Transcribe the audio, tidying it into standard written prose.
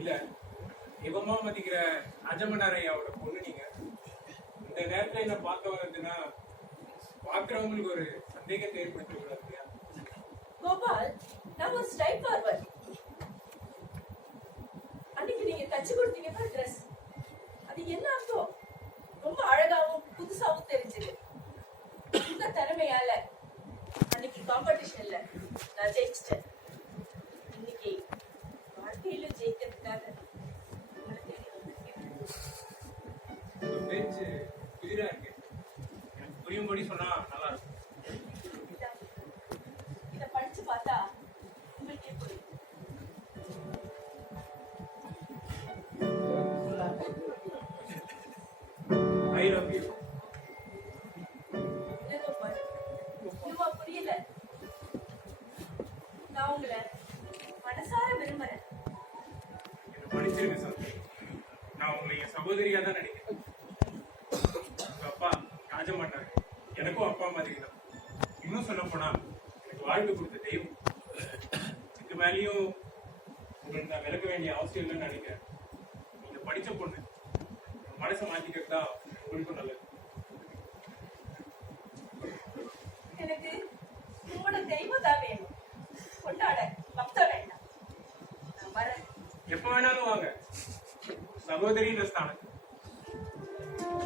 இல்ல இவமா மதிக்கிற அஜமனாரையாவோட பொண்ணு நீங்க. இந்த நேரத்துல என்ன பார்க்க வந்ததுன்னா பாக்குறவங்களுக்கு ஒரு சந்தேகத்தை ஏற்படுத்தி கூடாது. கோபால், நான் ஒரு ஸ்ட்ரைட் ஃபார்வர்ட். அன்னைக்கு நீங்க தச்சு கொடுத்தீங்கன்னா ட்ரெஸ், அது என்ன அர்த்தம்? ரொம்ப அழகாவும் புதுசாவும் தெரிஞ்சது. இந்த திறமையால அன்னைக்கு காம்படிஷன்ல நான் ஜெயிச்சிட்டேன். இன்னைக்கு வாழ்க்கையில ஜெயிக்கிறதுக்காக பேச்சு புதிரா இருக்கு. எனக்கு புரியும்படி சொன்னா நல்லா இருக்கும். இத படிச்சு பார்த்தா உங்களுக்கே புரியும். I love you. இன்னுமா புரியல? நான் உங்களை மனசார விரும்புறேன். என்ன மன்னிச்சிருங்க சார். நான் உங்களை என் சகோதரியா தான் நினைக்கிறேன். உங்க அப்பா ராஜமாட்டாரு. எனக்கும் அப்பா மாதிரி தான். இன்னும் சொல்ல போனா எனக்கு வாழ்க்கை கொடுத்த தெய்வம். இதுக்கு மேலேயும் உங்களுக்கு நான் விளக்க வேண்டிய அவசியம் இல்லைன்னு நினைக்கிறேன். நீங்க படிச்ச பொண்ணு, மனசை மாத்திக்கிறது தான் உங்களுக்கும் நல்லது. எனக்கு உங்களோட தெய்வம் தான் வேணும், கொண்டாட பக்த வேண்டாம். நான் வரேன். எப்ப வேணாலும் வாங்க. சகோதரின்ற ஸ்தானம்